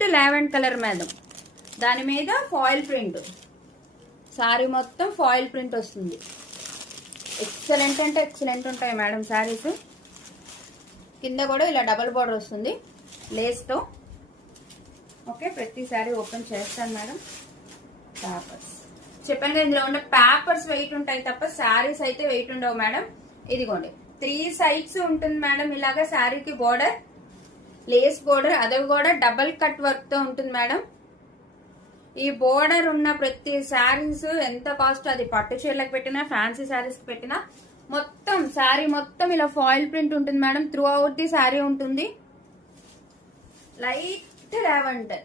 Lavender colour madam, దాని మీద foil print, sorry మొత్తం ఫాయిల్ ప్రింట్ వస్తుంది. ఎక్సలెంట్ అంటే ఎక్సలెంట్ ఉంటాయి మేడం శారీస్. కింద కూడా ఇలా డబల్ బార్డర్ వస్తుంది లేస్తో. ఓకే, ప్రతి శారీ ఓపెన్ చేస్తాను మేడం. పేపర్స్ చెప్పాను కదా, ఇందులో ఉన్న పేపర్స్ వెయిట్ ఉంటాయి తప్ప శారీస్ అయితే వెయిట్ ఉండవు మేడం. ఇదిగోండి 3 సైడ్స్ ఉంటుంది మేడం. ఇలాగా శారీకి బోర్డర్, లేస్ బోర్డర్, అది కూడా డబల్ కట్ వర్క్ తో ఉంటుంది మేడం. ఈ బోర్డర్ ఉన్న ప్రతి శారీస్ ఎంత కాస్ట్, అది పట్టు చీరలకు పెట్టినా ఫ్యాన్సీ శారీస్ కి పెట్టినా మొత్తం శారీ మొత్తం ఇలా ఫాయిల్ ప్రింట్ ఉంటుంది madam. Throughout the sari ఉంటుంది. Light lavender,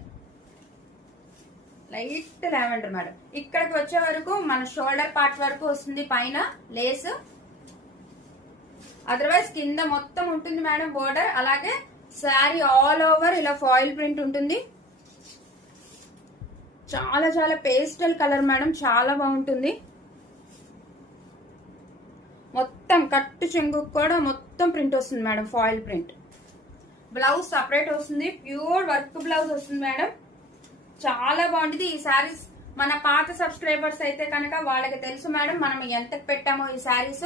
light lavender madam. ఇక్కడికి వచ్చే వరకు మన షోల్డర్ పార్ట్ వరకు వస్తుంది పైన లేస్. అదర్వైజ్ కింద మొత్తం ఉంటుంది మేడం బోర్డర్. అలాగే శారీ ఆల్ ఓవర్ ఇలా ఫాయిల్ ప్రింట్ ఉంటుంది. చాలా చాలా పేస్టల్ కలర్ మేడం, చాలా బాగుంటుంది. మొత్తం కట్టు చెంగు కూడా మొత్తం ప్రింట్ వస్తుంది madam, foil print. Blouse separate వస్తుంది, ప్యూర్ వర్క్ బ్లౌజ్ వస్తుంది మేడం. చాలా బాగుంటుంది ఈ శారీస్. మన పాత సబ్స్క్రైబర్స్ అయితే కనుక వాళ్ళకి తెలుసు మేడం మనం ఎంతకు పెట్టామో ఈ శారీస్.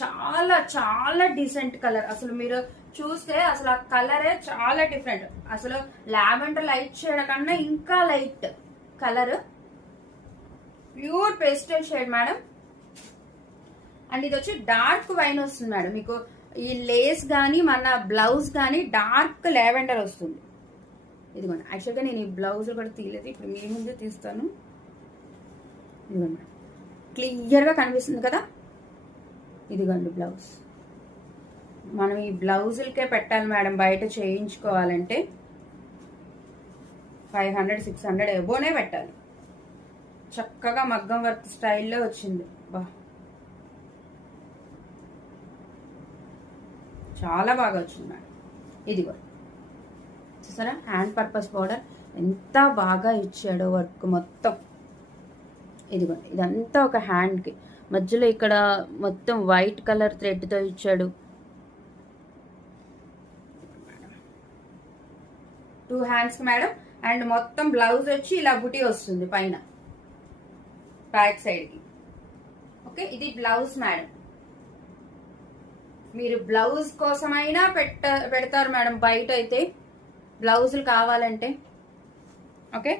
చాలా చాలా డీసెంట్ కలర్. అసలు మీరు చూస్తే అసలు ఆ కలరే చాలా డిఫరెంట్. అసలు లావెండర్ లైట్ షేడ్ కన్నా ఇంకా light colour, pure pastel shade madam. And ఇది వచ్చి డార్క్ వైన్ వస్తుంది మేడం. మీకు ఈ లేస్ గానీ మన బ్లౌజ్ గానీ డార్క్ లావెండర్ వస్తుంది. ఇదిగోండి, యాక్చువల్గా నేను ఈ బ్లౌజ్ కూడా తీయలేదు, ఇప్పుడు మీ ముందే తీస్తాను. ఇదిగోండి, క్లియర్గా కనిపిస్తుంది కదా. ఇదిగోండి బ్లౌజ్. మనం ఈ బ్లౌజులకే పెట్టాలి మేడం, బయట చేయించుకోవాలంటే 500-600 ఎబోనే పెట్టాలి. చక్కగా మగ్గం వర్క్ స్టైల్లో వచ్చింది. బా, చాలా బాగా వచ్చింది మేడం. ఇదిగో చూసారా, హ్యాండ్ పర్పస్ బోర్డర్ ఎంత బాగా ఇచ్చాడో వర్క్ మొత్తం. ఇదిగోండి, ఇదంతా ఒక హ్యాండ్కి మధ్యలో ఇక్కడ మొత్తం వైట్ కలర్ థ్రెడ్తో ఇచ్చాడు. 2 హ్యాండ్స్ మేడం. అండ్ మొత్తం బ్లౌజ్ వచ్చి ఇలా బుటీ వస్తుంది పైన బ్యాక్ సైడ్ కి. ఓకే, ఇది బ్లౌజ్ మేడం. మీరు బ్లౌజ్ కోసమైనా పెడతారు మేడం బయట అయితే బ్లౌజులు కావాలంటే. ఓకే,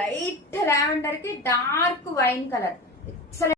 లైట్ లావెండర్ కి డార్క్ వైన్ కలర్, ఎక్సలెంట్.